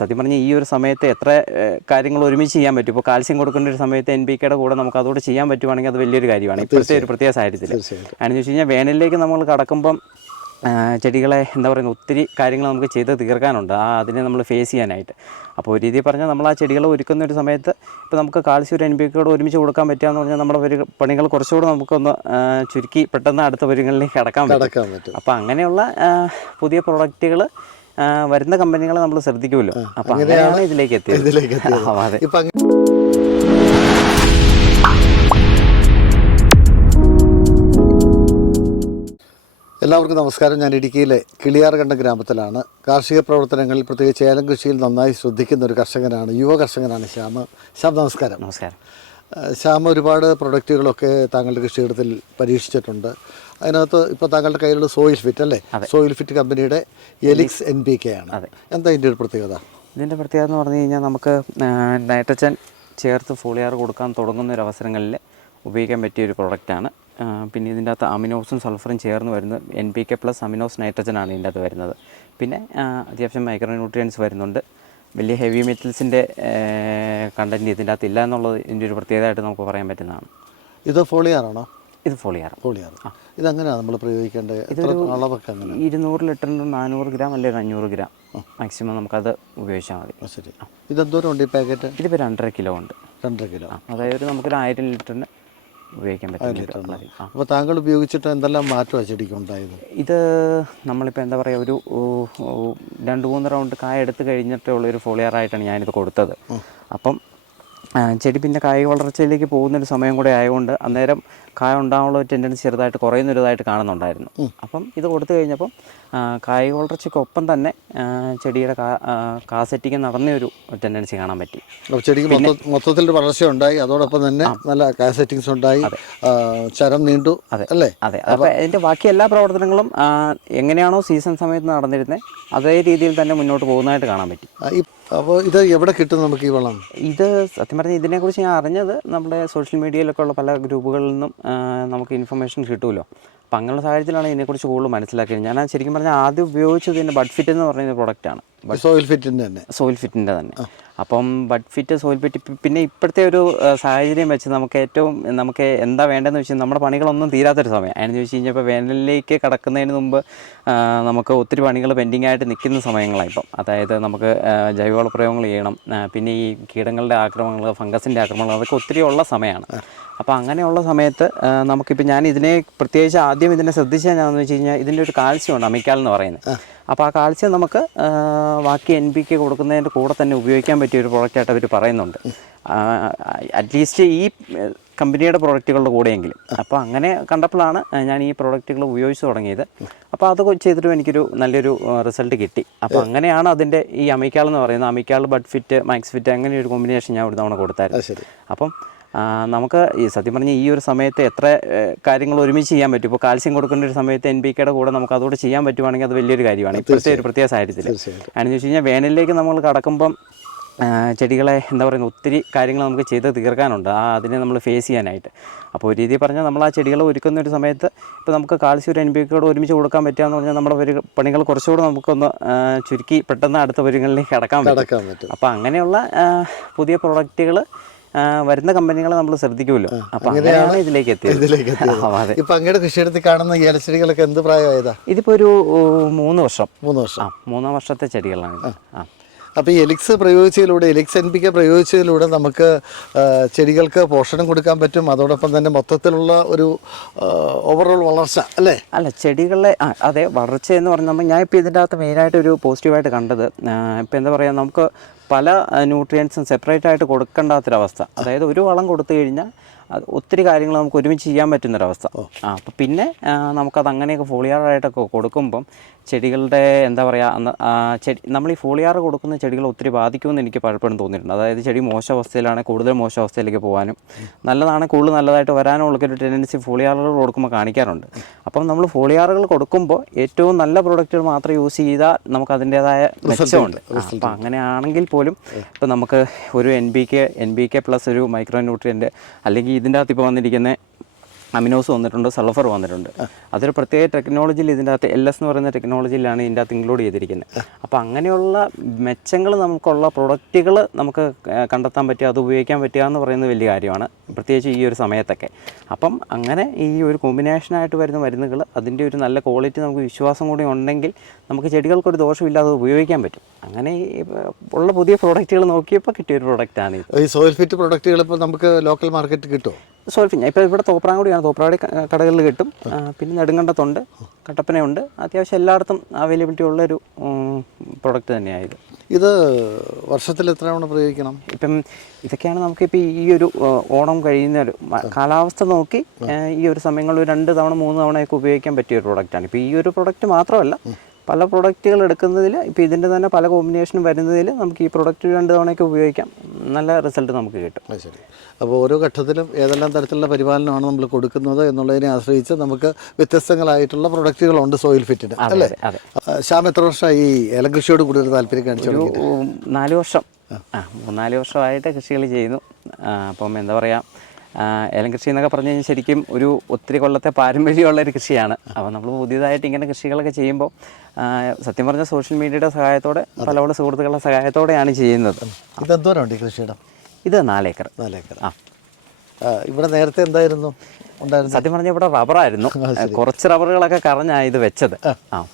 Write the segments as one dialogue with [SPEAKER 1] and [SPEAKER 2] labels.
[SPEAKER 1] സത്യം പറഞ്ഞാൽ ഈ ഒരു സമയത്ത് എത്ര കാര്യങ്ങൾ ഒരുമിച്ച് ചെയ്യാൻ പറ്റും? ഇപ്പോൾ കാൽസ്യം കൊടുക്കേണ്ട ഒരു സമയത്ത് എൻ കെയുടെ കൂടെ നമുക്ക് അതോടെ ചെയ്യാൻ പറ്റുവാണെങ്കിൽ അത് വലിയൊരു കാര്യമാണ്. ഇപ്പോഴത്തെ ഒരു പ്രത്യേക സാഹചര്യത്തിൽ കാരണം വെച്ച് കഴിഞ്ഞാൽ വേനലിലേക്ക് നമ്മൾ കടക്കുമ്പം ചെടികളെ എന്താ പറയുക ഒത്തിരി കാര്യങ്ങൾ നമുക്ക് ചെയ്ത് തീർക്കാനുണ്ട്. ആ അതിനെ നമ്മൾ ഫേസ് ചെയ്യാനായിട്ട്. അപ്പോൾ ഒരു രീതിയിൽ പറഞ്ഞാൽ നമ്മൾ ആ ചെടികളെ ഒരുക്കുന്ന ഒരു സമയത്ത് ഇപ്പോൾ നമുക്ക് കാൽസ്യം ഒരു എൻ പി കൂടെ ഒരുമിച്ച് കൊടുക്കാൻ പറ്റുകയെന്ന് പറഞ്ഞാൽ നമ്മുടെ ഒരു പണികൾ കുറച്ചുകൂടെ നമുക്കൊന്ന് ചുരുക്കി പെട്ടെന്ന് അടുത്ത പരികളിലേക്ക് കടക്കാൻ പറ്റും. അപ്പോൾ അങ്ങനെയുള്ള പുതിയ പ്രൊഡക്റ്റുകൾ വരുന്ന കമ്പനികളെ നമ്മൾ ശ്രദ്ധിക്കുമല്ലോ. അപ്പൊ അങ്ങനെയാണ് ഇതിലേക്ക് എത്തിയത്.
[SPEAKER 2] ഇപ്പൊ എല്ലാവർക്കും നമസ്കാരം. ഞാൻ ഇടുക്കിയിലെ കിളിയാർകണ്ട ഗ്രാമത്തിലാണ്. കാർഷിക പ്രവർത്തനങ്ങളിൽ പ്രത്യേകിച്ച് ഏലം കൃഷിയിൽ നന്നായി ശ്രദ്ധിക്കുന്ന ഒരു കർഷകനാണ് യുവ കർഷകനാണ് ശ്യാമ. ശ്യാം നമസ്കാരം.
[SPEAKER 1] നമസ്കാരം.
[SPEAKER 2] ശ്യാമ ശ്യാം ഒരുപാട് പ്രൊഡക്റ്റുകളൊക്കെ താങ്കളുടെ കൃഷിയിടത്തിൽ പരീക്ഷിച്ചിട്ടുണ്ട്. അതിനകത്ത് ഇപ്പോൾ താങ്കളുടെ കയ്യിലുള്ള സോയിൽ ഫിറ്റ് അല്ലേ? സോയിൽ ഫിറ്റ് കമ്പനിയുടെ എലിക്സ് എൻ പി കെ ആണ്. എന്താ ഇതിന്റെ ഒരു പ്രത്യേകത?
[SPEAKER 1] ഇതിന്റെ പ്രത്യേകത എന്ന് പറഞ്ഞു കഴിഞ്ഞാൽ നമുക്ക് നൈട്രജൻ ചേർത്ത് ഫോളിയാർ കൊടുക്കാൻ തുടങ്ങുന്ന ഒരു അവസരങ്ങളിൽ ഉപയോഗിക്കാൻ പറ്റിയ ഒരു പ്രൊഡക്റ്റാണ് പിന്നെ ഇതിന്റെ അകത്ത് അമിനോസും സൾഫറും ചേർന്ന് വരുന്നത് N P K plus aminos nitrogen ആണ് ഇതിന്റെ അകത്ത് വരുന്നത്. പിന്നെ അത്യാവശ്യം മൈക്രോ ന്യൂട്രിയൻസ് വരുന്നുണ്ട്. വലിയ ഹെവി മെറ്റൽസിന്റെ കണ്ടന്റ് ഇതിന്റെ അകത്ത് ഇല്ല എന്നുള്ളത് ഇതിന്റെ ഒരു പ്രത്യേകതയായിട്ട് നമുക്ക് പറയാൻ പറ്റുന്നതാണ്.
[SPEAKER 2] ഇത് ഫോളിയാറാണോ
[SPEAKER 1] ഇത് ഫോളിയാർ
[SPEAKER 2] ഫോളിയാർ ഇതെങ്ങനെയാണ് നമ്മൾ പ്രയോഗിക്കേണ്ടത്? എത്ര അളവൊക്കെ അങ്ങനെ?
[SPEAKER 1] ഇരുന്നൂറ് ലിറ്ററിന് നാനൂറ് ഗ്രാം അല്ലെങ്കിൽ അഞ്ഞൂറ് ഗ്രാം. മാക്സിമം നമുക്കത് ഉപയോഗിച്ചാൽ മതി.
[SPEAKER 2] ശരി. ഇതെന്തോരം ഉണ്ട് ഈ പാക്കറ്റ്?
[SPEAKER 1] ഇതിപ്പോൾ രണ്ടര കിലോ ഉണ്ട്.
[SPEAKER 2] രണ്ടര കിലോ.
[SPEAKER 1] അതായത് നമുക്കൊരു ആയിരം ലിറ്ററിന് ഉപയോഗിക്കാൻ പറ്റും
[SPEAKER 2] അപ്പോൾ താങ്കൾ ഉപയോഗിച്ചിട്ട് എന്തെല്ലാം മാറ്റം ചെടിക്ക് ഉണ്ടായത്?
[SPEAKER 1] ഇത് നമ്മളിപ്പോൾ എന്താ പറയുക ഒരു രണ്ട് മൂന്ന് റൗണ്ട് കായ എടുത്ത് കഴിഞ്ഞിട്ടേ ഉള്ള ഒരു ഫോളിയറായിട്ടാണ് ഞാനിത് കൊടുത്തത്. അപ്പം ചെടി പിന്നെ കായ വളർച്ചയിലേക്ക് പോകുന്നൊരു സമയം കൂടെ ആയതുകൊണ്ട് അന്നേരം കായ ഉണ്ടാകാനുള്ള ഒരു ടെൻഡൻസി ചെറുതായിട്ട് കുറയുന്നൊരിതായിട്ട് കാണുന്നുണ്ടായിരുന്നു. അപ്പം ഇത് കൊടുത്തു കഴിഞ്ഞപ്പം ആ, കായ വളർച്ചയ്ക്കൊപ്പം തന്നെ ചെടിയുടെ കാ സെറ്റിങ് നടന്ന ഒരു ടെൻഡൻസി കാണാൻ പറ്റി.
[SPEAKER 2] ചെടിക്ക് മൊത്ത മൊത്തത്തിൽ വളർച്ച ഉണ്ടായി അതോടൊപ്പം തന്നെ നല്ല കാസെറ്റിങ്സ് ഉണ്ടായി. ചരം നീണ്ടു. അതെ. അല്ലേ?
[SPEAKER 1] അതെ. അപ്പോൾ അതിന്റെ ബാക്കി എല്ലാ പ്രവർത്തനങ്ങളും എങ്ങനെയാണോ സീസൺ സമയത്ത് നടന്നിരുന്നത് അതേ രീതിയിൽ തന്നെ മുന്നോട്ട് പോകുന്നതായിട്ട് കാണാൻ പറ്റി.
[SPEAKER 2] അപ്പോൾ ഇത് എവിടെ കിട്ടും നമുക്ക് ഈ വളം?
[SPEAKER 1] ഇത് സത്യം പറഞ്ഞാൽ ഇതിനെക്കുറിച്ച് ഞാൻ അറിഞ്ഞത് നമ്മുടെ സോഷ്യൽ മീഡിയയിലൊക്കെ ഉള്ള പല ഗ്രൂപ്പുകളിൽ നിന്നും നമുക്ക് ഇൻഫർമേഷൻ കിട്ടുമല്ലോ. അപ്പം അങ്ങനെയുള്ള സാഹചര്യത്തിലാണ് ഇതിനെക്കുറിച്ച് കൂടുതൽ മനസ്സിലാക്കിയത്. ഞാൻ ശരിക്കും പറഞ്ഞാൽ ആദ്യം ഉപയോഗിച്ചത് ഇതിന്റെ ബഡ് ഫിറ്റ് എന്ന് പറയുന്ന പ്രോഡക്റ്റാണ്
[SPEAKER 2] സോയിൽ ഫിറ്റിന്റെ തന്നെ.
[SPEAKER 1] സോയിൽ ഫിറ്റിന്റെ തന്നെ. അപ്പം ബഡ് ഫിറ്റ് സോയിൽ ഫിറ്റ് പിന്നെ ഇപ്പോഴത്തെ ഒരു സാഹചര്യം വെച്ച് നമുക്ക് ഏറ്റവും നമുക്ക് എന്താ വേണ്ടതെന്ന് വെച്ചാൽ നമ്മുടെ പണികളൊന്നും തീരാത്തൊരു സമയം. അതിനെന്ന് വെച്ച് കഴിഞ്ഞാൽ ഇപ്പോൾ വേനലിലേക്ക് കടക്കുന്നതിന് മുമ്പ് നമുക്ക് ഒത്തിരി പണികൾ പെൻഡിങ് ആയിട്ട് നിൽക്കുന്ന സമയങ്ങളാണ് ഇപ്പം. അതായത് നമുക്ക് ജൈവവള പ്രയോഗങ്ങൾ ചെയ്യണം പിന്നെ ഈ കീടങ്ങളുടെ ആക്രമണങ്ങൾ ഫംഗസിന്റെ ആക്രമണങ്ങൾ അതൊക്കെ ഒത്തിരി ഉള്ള സമയമാണ് അപ്പോൾ അങ്ങനെയുള്ള സമയത്ത് നമുക്കിപ്പോൾ ഞാൻ ഇതിനെ പ്രത്യേകിച്ച് ആദ്യം ഇതിനെ ശ്രദ്ധിച്ചാൽ ഞാനെന്ന് വെച്ച് കഴിഞ്ഞാൽ ഇതിന്റെ ഒരു കാഴ്ചയുണ്ട് അമിക്കാൽ എന്ന് പറയുന്നത്. അപ്പോൾ ആ കാൽസ്യം നമുക്ക് ബാക്കി എൻ പി കെ കൊടുക്കുന്നതിന്റെ കൂടെ തന്നെ ഉപയോഗിക്കാൻ പറ്റിയ ഒരു പ്രോഡക്റ്റായിട്ട് അവർ പറയുന്നുണ്ട്. അറ്റ്ലീസ്റ്റ് ഈ കമ്പനിയുടെ പ്രോഡക്റ്റുകളുടെ കൂടെയെങ്കിലും. അപ്പോൾ അങ്ങനെ കണ്ടപ്പോഴാണ് ഞാൻ ഈ പ്രോഡക്റ്റുകൾ ഉപയോഗിച്ച് തുടങ്ങിയത്. അപ്പോൾ അത് ചെയ്തിട്ടും എനിക്കൊരു നല്ലൊരു റിസൾട്ട് കിട്ടി. അപ്പോൾ അങ്ങനെയാണ് അതിന്റെ ഈ അമിക്കാൾ എന്ന് പറയുന്നത്. അമിക്കാൾ ബഡ് ഫിറ്റ് മാക്സ് ഫിറ്റ് അങ്ങനെ ഒരു കോമ്പിനേഷൻ ഞാൻ ഒരു തവണ കൊടുത്തായിരുന്നു. അപ്പം നമുക്ക് ഈ സത്യം പറഞ്ഞാൽ ഈ ഒരു സമയത്ത് എത്ര കാര്യങ്ങൾ ഒരുമിച്ച് ചെയ്യാൻ പറ്റും? ഇപ്പോൾ കാൽസ്യം കൊടുക്കേണ്ട ഒരു സമയത്ത് എൻ പി കെയുടെ കൂടെ നമുക്ക് അതോടെ ചെയ്യാൻ പറ്റുവാണെങ്കിൽ അത് വലിയൊരു കാര്യമാണ്. ഇപ്പോഴത്തെ ഒരു പ്രത്യേക സാഹചര്യത്തിൽ
[SPEAKER 2] അതിന്
[SPEAKER 1] കാരണം വെച്ച് കഴിഞ്ഞാൽ വേനലിലേക്ക് നമ്മൾ കടക്കുമ്പം ചെടികളെ എന്താ പറയുക ഒത്തിരി കാര്യങ്ങൾ നമുക്ക് ചെയ്ത് തീർക്കാനുണ്ട്. ആ അതിനെ നമ്മൾ ഫേസ് ചെയ്യാനായിട്ട്. അപ്പോൾ ഒരു രീതിയിൽ പറഞ്ഞാൽ നമ്മൾ ആ ചെടികളെ ഒരുക്കുന്ന ഒരു സമയത്ത് ഇപ്പോൾ നമുക്ക് കാൽസ്യം ഒരു എൻ പി കൂടെ ഒരുമിച്ച് കൊടുക്കാൻ പറ്റുകയെന്ന് പറഞ്ഞാൽ നമ്മുടെ ഒരു പണികൾ കുറച്ചുകൂടെ നമുക്കൊന്ന് ചുരുക്കി പെട്ടെന്ന് അടുത്ത പരികളിലേക്ക് കടക്കാൻ പറ്റും. അപ്പോൾ അങ്ങനെയുള്ള പുതിയ പ്രൊഡക്റ്റുകൾ വരുന്ന കമ്പനികളെ നമ്മൾ ശ്രദ്ധിക്കുമല്ലോ. അപ്പൊ അങ്ങനെയാണ് ഇതിലേക്ക് എത്തിയത്.
[SPEAKER 2] ഇതിലേക്ക് എത്തിയത്.
[SPEAKER 1] അതെ.
[SPEAKER 2] അങ്ങയുടെ കൃഷിയിടത്തിൽ കാണുന്ന ഏലച്ചെടികളൊക്കെ എന്ത് പ്രായമായതാ?
[SPEAKER 1] ഇതിപ്പോ ഒരു മൂന്ന് വർഷം.
[SPEAKER 2] മൂന്ന് വർഷം.
[SPEAKER 1] മൂന്നാം വർഷത്തെ ചെടികളാണ് അപ്പൊ ആ.
[SPEAKER 2] അപ്പോൾ ഈ എലിക്സ് പ്രയോഗിച്ചതിലൂടെ എലിക്സ് എൻ പി കെ പ്രയോഗിച്ചതിലൂടെ നമുക്ക് ചെടികൾക്ക് പോഷണം കൊടുക്കാൻ പറ്റും. അതോടൊപ്പം തന്നെ മൊത്തത്തിലുള്ള ഒരു ഓവറോൾ വളർച്ച അല്ലേ?
[SPEAKER 1] അല്ല ചെടികളെ അതെ വളർച്ച എന്ന് പറഞ്ഞാൽ ഞാൻ ഇപ്പോൾ ഇതിന്റെ അകത്ത് മെയിനായിട്ട് ഒരു പോസിറ്റീവായിട്ട് കണ്ടത് ഇപ്പോൾ എന്താ പറയുക നമുക്ക് പല ന്യൂട്രിയൻസും സെപ്പറേറ്റ് ആയിട്ട് കൊടുക്കേണ്ടാത്തൊരവസ്ഥ. അതായത് ഒരു വളം കൊടുത്തു കഴിഞ്ഞാൽ ഒത്തിരി കാര്യങ്ങൾ നമുക്ക് ഒരുമിച്ച് ചെയ്യാൻ പറ്റുന്നൊരവസ്ഥ. ആ അപ്പോൾ പിന്നെ നമുക്കത് അങ്ങനെയൊക്കെ ഫോളിയാറായിട്ടൊക്കെ കൊടുക്കുമ്പം ചെടികളുടെ എന്താ പറയുക ചെടി നമ്മൾ ഈ ഫോളിയാർ കൊടുക്കുന്ന ചെടികൾ ഒത്തിരി ബാധിക്കുമെന്ന് എനിക്ക് പലപ്പോഴും തോന്നിയിട്ടുണ്ട്. അതായത് ചെടി മോശം അവസ്ഥയിലാണ് കൂടുതൽ മോശം അവസ്ഥയിലേക്ക് പോകാനും നല്ലതാണ് കൂടുതൽ നല്ലതായിട്ട് വരാനുള്ളൊക്കെ ഒരു ടെൻഡൻസി ഫോളിയാറുകൾ കൊടുക്കുമ്പോൾ കാണിക്കാറുണ്ട്. അപ്പം നമ്മൾ ഫോളിയാറുകൾ കൊടുക്കുമ്പോൾ ഏറ്റവും നല്ല പ്രോഡക്റ്റുകൾ മാത്രം യൂസ് ചെയ്താൽ നമുക്ക് അതിന്റേതായ മെച്ചമുണ്ട്. അപ്പം അങ്ങനെയാണെങ്കിൽ പോലും ഇപ്പം നമുക്ക് ഒരു N B K N B K plus ഒരു മൈക്രോ ന്യൂട്രിയന്റ് അല്ലെങ്കിൽ ഇതിന്റെ അകത്ത് ഇപ്പോൾ വന്നിരിക്കുന്ന അമിനോസ് വന്നിട്ടുണ്ട് സൾഫർ വന്നിട്ടുണ്ട്. അതൊരു പ്രത്യേക ടെക്നോളജിയിൽ ഇതിന്റെ അകത്ത് എൽ എസ് എന്ന് പറയുന്ന ടെക്നോളജിയിലാണ് ഇതിന്റെ അകത്ത് ഇൻക്ലൂഡ് ചെയ്തിരിക്കുന്നത്. അപ്പോൾ അങ്ങനെയുള്ള മെച്ചങ്ങൾ നമുക്കുള്ള പ്രൊഡക്റ്റുകൾ നമുക്ക് കണ്ടെത്താൻ പറ്റുക അത് ഉപയോഗിക്കാൻ പറ്റുക എന്ന് പറയുന്നത് വലിയ കാര്യമാണ്. പ്രത്യേകിച്ച് ഈ ഒരു സമയത്തൊക്കെ. അപ്പം അങ്ങനെ ഈ ഒരു കോമ്പിനേഷനായിട്ട് വരുന്ന മരുന്നുകൾ അതിന്റെ ഒരു നല്ല ക്വാളിറ്റി നമുക്ക് വിശ്വാസം കൂടി ഉണ്ടെങ്കിൽ നമുക്ക് ചെടികൾക്കൊരു ദോഷമില്ലാതെ ഉപയോഗിക്കാൻ പറ്റും. അങ്ങനെ ഈ ഉള്ള പുതിയ പ്രോഡക്റ്റുകൾ നോക്കിയപ്പോൾ കിട്ടിയ ഒരു പ്രോഡക്റ്റാണ്
[SPEAKER 2] ഈ സോയിൽ ഫിറ്റ് പ്രൊഡക്റ്റുകൾ ഇപ്പോൾ നമുക്ക് ലോക്കൽ മാർക്കറ്റ് കിട്ടുമോ
[SPEAKER 1] സോൾഫിൻ ഇപ്പോൾ ഇവിടെ തോപ്രാങ്കുടിയാണ് തോപ്രാടി കടകളിൽ കിട്ടും. പിന്നെ നെടുങ്കണ്ടത്തുണ്ട് കട്ടപ്പനയുണ്ട്. അത്യാവശ്യം എല്ലായിടത്തും അവൈലബിലിറ്റി ഉള്ളൊരു പ്രൊഡക്റ്റ് തന്നെയാണ് ഇത്
[SPEAKER 2] ഇത് വർഷത്തിൽ എത്ര തവണ പ്രയോഗിക്കണം?
[SPEAKER 1] ഇപ്പം ഇതൊക്കെയാണ് നമുക്കിപ്പോൾ ഈ ഒരു ഓണം കഴിയുന്ന ഒരു കാലാവസ്ഥ നോക്കി ഈ ഒരു സമയങ്ങളിൽ രണ്ട് തവണ മൂന്ന് തവണയൊക്കെ ഉപയോഗിക്കാൻ പറ്റിയ ഒരു പ്രൊഡക്റ്റാണ് ഇപ്പോൾ ഈ ഒരു പ്രൊഡക്റ്റ് മാത്രമല്ല പല പ്രൊഡക്റ്റുകൾ എടുക്കുന്നതിൽ ഇപ്പോൾ ഇതിന്റെ തന്നെ പല കോമ്പിനേഷനും വരുന്നതിൽ നമുക്ക് ഈ പ്രൊഡക്റ്റ് രണ്ട് തവണയൊക്കെ ഉപയോഗിക്കാം. നല്ല റിസൾട്ട് നമുക്ക് കിട്ടും.
[SPEAKER 2] അത് ശരി. അപ്പോൾ ഓരോ ഘട്ടത്തിലും ഏതെല്ലാം തരത്തിലുള്ള പരിപാലനമാണ് നമ്മൾ കൊടുക്കുന്നത് എന്നുള്ളതിനെ ആശ്രയിച്ച് നമുക്ക് വ്യത്യസ്തങ്ങളായിട്ടുള്ള പ്രൊഡക്റ്റുകളുണ്ട് സോയിൽ ഫിറ്റിന് അല്ലേ? ശ്യാം എത്ര വർഷമായി ഈ ഏലം കൃഷിയോട് കൂടുതൽ താല്പര്യം കാണിച്ചു
[SPEAKER 1] നാല് വർഷം. ആ. മൂന്നാൽ വർഷമായിട്ട് കൃഷികൾ ചെയ്യുന്നു. അപ്പം എന്താ പറയുക ഏലം കൃഷി എന്നൊക്കെ പറഞ്ഞു കഴിഞ്ഞാൽ ശരിക്കും ഒരു ഒത്തിരി കൊല്ലത്തെ പാരമ്പര്യമുള്ള ഒരു കൃഷിയാണ്. അപ്പോൾ നമ്മൾ പുതിയതായിട്ട് ഇങ്ങനെ കൃഷികളൊക്കെ ചെയ്യുമ്പോൾ സത്യം പറഞ്ഞാൽ സോഷ്യൽ മീഡിയയുടെ സഹായത്തോടെ പല പല സുഹൃത്തുക്കളുടെ സഹായത്തോടെയാണ് ചെയ്യുന്നത്.
[SPEAKER 2] ഇതെന്തോരമുണ്ട് ഈ കൃഷിയിടം?
[SPEAKER 1] ഇത് നാലേക്കർ.
[SPEAKER 2] നാലേക്കർ.
[SPEAKER 1] ആ.
[SPEAKER 2] ഇവിടെ നേരത്തെ എന്തായിരുന്നു
[SPEAKER 1] സത്യം പറഞ്ഞാൽ ഇവിടെ റബ്ബറായിരുന്നു. കുറച്ച് റബ്ബറുകളൊക്കെ കറഞ്ഞാ ഇത് വെച്ചത്. ആ.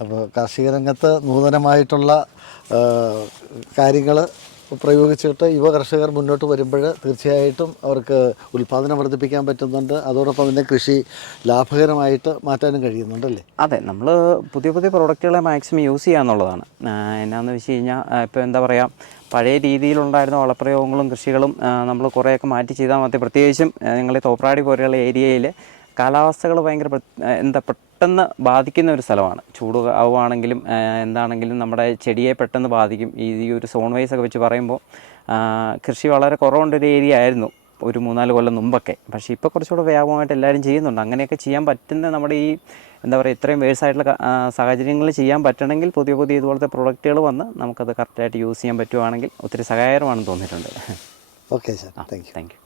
[SPEAKER 2] അപ്പോൾ കാർഷിക രംഗത്ത് നൂതനമായിട്ടുള്ള കാര്യങ്ങൾ പ്രയോഗിച്ചിട്ട് യുവ കർഷകർ മുന്നോട്ട് വരുമ്പോൾ തീർച്ചയായിട്ടും അവർക്ക് ഉൽപ്പാദനം വർദ്ധിപ്പിക്കാൻ പറ്റുന്നുണ്ട്. അതോടൊപ്പം തന്നെ കൃഷി ലാഭകരമായിട്ട് മാറ്റാനും കഴിയുന്നുണ്ടല്ലേ?
[SPEAKER 1] അതെ നമ്മൾ പുതിയ പുതിയ പ്രോഡക്റ്റുകളെ മാക്സിമം യൂസ് ചെയ്യുക എന്നുള്ളതാണ്. എന്നാന്ന് വെച്ച് കഴിഞ്ഞാൽ ഇപ്പോൾ എന്താ പറയുക പഴയ രീതിയിലുണ്ടായിരുന്ന വളപ്രയോഗങ്ങളും കൃഷികളും നമ്മൾ കുറേയൊക്കെ മാറ്റി ചെയ്താൽ മതി. പ്രത്യേകിച്ചും ഞങ്ങൾ തോപ്രാടി പോലെയുള്ള ഏരിയയിൽ കാലാവസ്ഥകൾ ഭയങ്കര എന്താ പെട്ടെന്ന് ബാധിക്കുന്ന ഒരു സ്ഥലമാണ്. ചൂട് ആവുകയാണെങ്കിലും എന്താണെങ്കിലും നമ്മുടെ ചെടിയെ പെട്ടെന്ന് ബാധിക്കും. ഈ ഒരു സോൺ വൈസ് ഒക്കെ വെച്ച് പറയുമ്പോൾ കൃഷി വളരെ കുറവുണ്ടൊരു ഏരിയ ആയിരുന്നു ഒരു മൂന്നാൽ കൊല്ലം മുമ്പൊക്കെ. പക്ഷേ ഇപ്പോൾ കുറച്ചുകൂടെ വ്യാപകമായിട്ട് എല്ലാവരും ചെയ്യുന്നുണ്ട്. അങ്ങനെയൊക്കെ ചെയ്യാൻ പറ്റുന്ന നമ്മുടെ ഈ എന്താ പറയുക ഇത്രയും വേഴ്സായിട്ടുള്ള സാഹചര്യങ്ങൾ ചെയ്യാൻ പറ്റണമെങ്കിൽ പുതിയ പുതിയ ഇതുപോലത്തെ പ്രൊഡക്റ്റുകൾ വന്ന് നമുക്കത് കറക്റ്റായിട്ട് യൂസ് ചെയ്യാൻ പറ്റുവാണെങ്കിൽ ഒത്തിരി സഹായകരമാണെന്ന് തോന്നിയിട്ടുണ്ട്.
[SPEAKER 2] Okay sir thank you
[SPEAKER 1] thank you